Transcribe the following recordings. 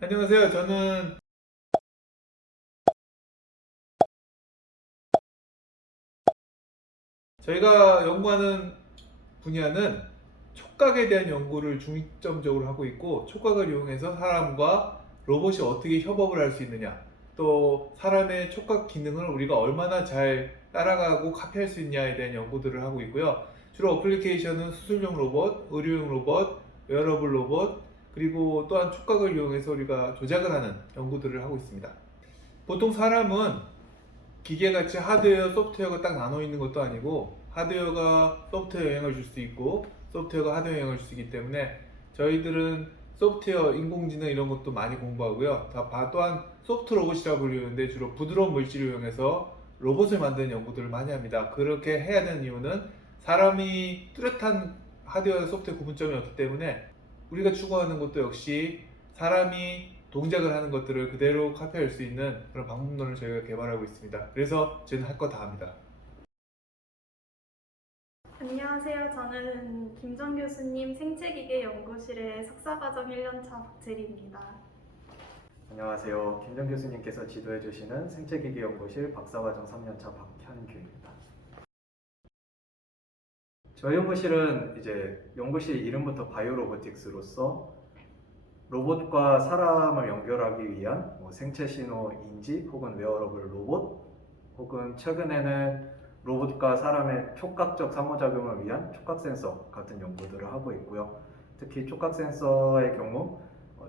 안녕하세요. 저희가 연구하는 분야는 촉각에 대한 연구를 중점적으로 하고 있고, 촉각을 이용해서 사람과 로봇이 어떻게 협업을 할 수 있느냐, 또 사람의 촉각 기능을 우리가 얼마나 잘 따라가고 카피할 수 있냐에 대한 연구들을 하고 있고요. 주로 어플리케이션은 수술용 로봇, 의료용 로봇, 웨어러블 로봇, 그리고 또한 촉각을 이용해서 우리가 조작을 하는 연구들을 하고 있습니다. 보통 사람은 기계같이 하드웨어, 소프트웨어가 딱 나눠 있는 것도 아니고, 하드웨어가 소프트웨어에 영향을 줄 수 있고 소프트웨어가 하드웨어에 영향을 줄 수 있기 때문에 저희들은 소프트웨어, 인공지능 이런 것도 많이 공부하고요. 또한 소프트 로봇이라고 불리는데 주로 부드러운 물질을 이용해서 로봇을 만드는 연구들을 많이 합니다. 그렇게 해야 되는 이유는 사람이 뚜렷한 하드웨어와 소프트웨어 구분점이 없기 때문에 우리가 추구하는 것도 역시 사람이 동작을 하는 것들을 그대로 카피할 수 있는 그런 방법론을 저희가 개발하고 있습니다. 그래서 저는 할 거 다 합니다. 안녕하세요. 저는 김정 교수님 생체기계 연구실의 석사과정 1년차 박재리입니다. 안녕하세요. 김정 교수님께서 지도해 주시는 생체기기 연구실 박사과정 3년차 박현규입니다. 저희 연구실은 이제 연구실 이름부터 바이오로보틱스로서 로봇과 사람을 연결하기 위한 생체 신호 인지 혹은 웨어러블 로봇, 혹은 최근에는 로봇과 사람의 촉각적 상호작용을 위한 촉각 센서 같은 연구들을 하고 있고요. 특히 촉각 센서의 경우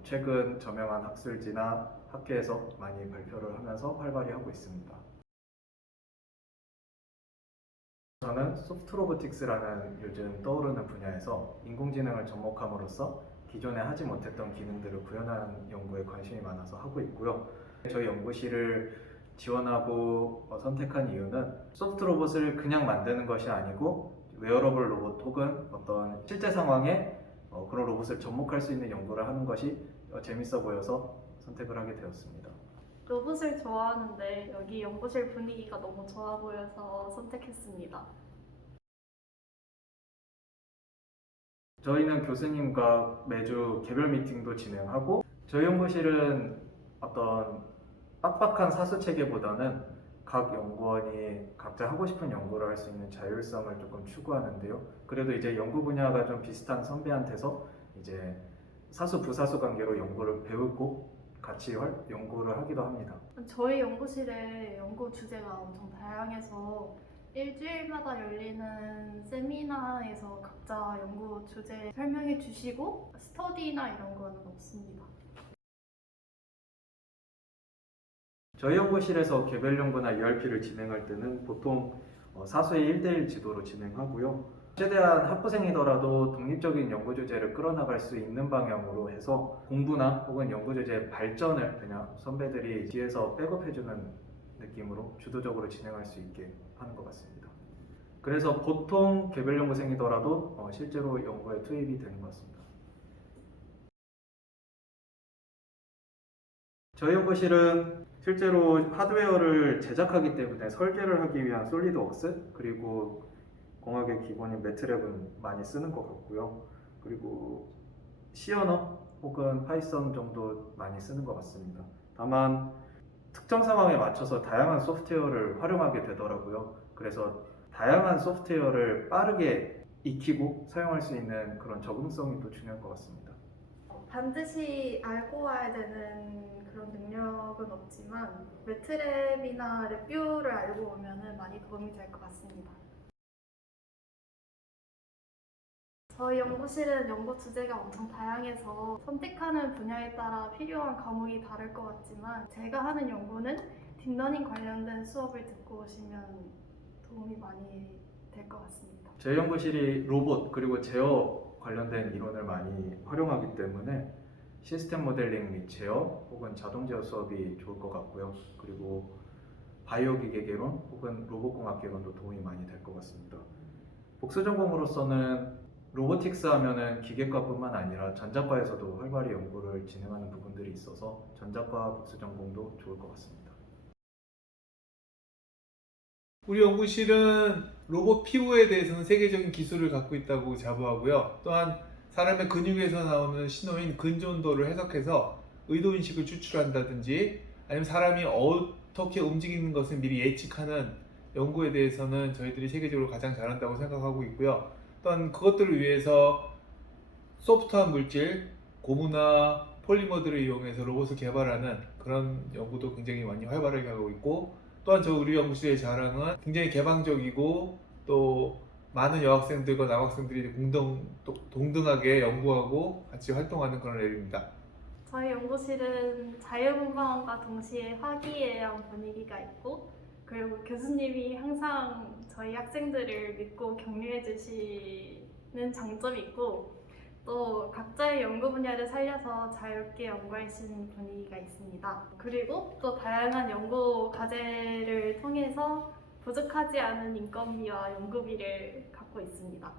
최근 저명한 학술지나 학회에서 많이 발표를 하면서 활발히 하고 있습니다. 저는 소프트 로보틱스라는 요즘 떠오르는 분야에서 인공지능을 접목함으로써 기존에 하지 못했던 기능들을 구현하는 연구에 관심이 많아서 하고 있고요. 저희 연구실을 지원하고 선택한 이유는 소프트 로봇을 그냥 만드는 것이 아니고 웨어러블 로봇 혹은 어떤 실제 상황에 그런 로봇을 접목할 수 있는 연구를 하는 것이 재밌어 보여서 선택을 하게 되었습니다. 로봇을 좋아하는데 여기 연구실 분위기가 너무 좋아 보여서 선택했습니다. 저희는 교수님과 매주 개별 미팅도 진행하고, 저희 연구실은 어떤 빡빡한 사수 체계보다는 각 연구원이 각자 하고 싶은 연구를 할 수 있는 자율성을 조금 추구하는데요. 그래도 이제 연구 분야가 좀 비슷한 선배한테서 이제 사수 부사수 관계로 연구를 배우고 같이 연구를 하기도 합니다. 저희 연구실의 연구 주제가 엄청 다양해서 일주일마다 열리는 세미나에서 각자 연구 주제 설명해 주시고 스터디나 이런 건 없습니다. 저희 연구실에서 개별 연구나 ERP를 진행할 때는 보통 사수의 1대1 지도로 진행하고요. 최대한 학부생이더라도 독립적인 연구 주제를 끌어나갈 수 있는 방향으로 해서 공부나 혹은 연구 주제의 발전을 그냥 선배들이 뒤에서 백업해주는 느낌으로 주도적으로 진행할 수 있게 하는 것 같습니다. 그래서 보통 개별 연구생이더라도 실제로 연구에 투입이 되는 것 같습니다. 저희 연구실은 실제로 하드웨어를 제작하기 때문에 설계를 하기 위한 솔리드웍스, 그리고 공학의 기본인 매트랩은 많이 쓰는 것 같고요. 그리고 C 언어 혹은 파이썬 정도 많이 쓰는 것 같습니다. 다만 특정 상황에 맞춰서 다양한 소프트웨어를 활용하게 되더라고요. 그래서 다양한 소프트웨어를 빠르게 익히고 사용할 수 있는 그런 적응성이 또 중요할 것 같습니다. 반드시 알고 와야 되는 그런 능력은 없지만 매트랩이나 랩뷰를 알고 오면 많이 도움이 될 것 같습니다. 저희 연구실은 연구 주제가 엄청 다양해서 선택하는 분야에 따라 필요한 과목이 다를 것 같지만 제가 하는 연구는 딥러닝 관련된 수업을 듣고 오시면 도움이 많이 될 것 같습니다. 저희 연구실이 로봇 그리고 제어 관련된 이론을 많이 활용하기 때문에 시스템 모델링 및 제어 혹은 자동 제어 수업이 좋을 것 같고요. 그리고 바이오 기계 개론 혹은 로봇공학 개론도 도움이 많이 될 것 같습니다. 복수 전공으로서는 로보틱스 하면은 기계과뿐만 아니라 전자과에서도 활발히 연구를 진행하는 부분들이 있어서 전자과 복수 전공도 좋을 것 같습니다. 우리 연구실은 로봇 피부에 대해서는 세계적인 기술을 갖고 있다고 자부하고요. 또한 사람의 근육에서 나오는 신호인 근전도를 해석해서 의도인식을 추출한다든지 아니면 사람이 어떻게 움직이는 것을 미리 예측하는 연구에 대해서는 저희들이 세계적으로 가장 잘한다고 생각하고 있고요. 또한 그것들을 위해서 소프트한 물질, 고무나 폴리머들을 이용해서 로봇을 개발하는 그런 연구도 굉장히 많이 활발하게 하고 있고, 또한 우리 연구실의 자랑은 굉장히 개방적이고 또 많은 여학생들과 남학생들이 동등하게 연구하고 같이 활동하는 그런 랩입니다. 저희 연구실은 자유분방함과 동시에 화기애애한 분위기가 있고, 그리고 교수님이 항상 저희 학생들을 믿고 격려해 주시는 장점이 있고, 또 각자의 연구 분야를 살려서 자유롭게 연구할 수 있는 분위기가 있습니다. 그리고 또 다양한 연구 과제를 통해서 부족하지 않은 인건비와 연구비를 갖고 있습니다.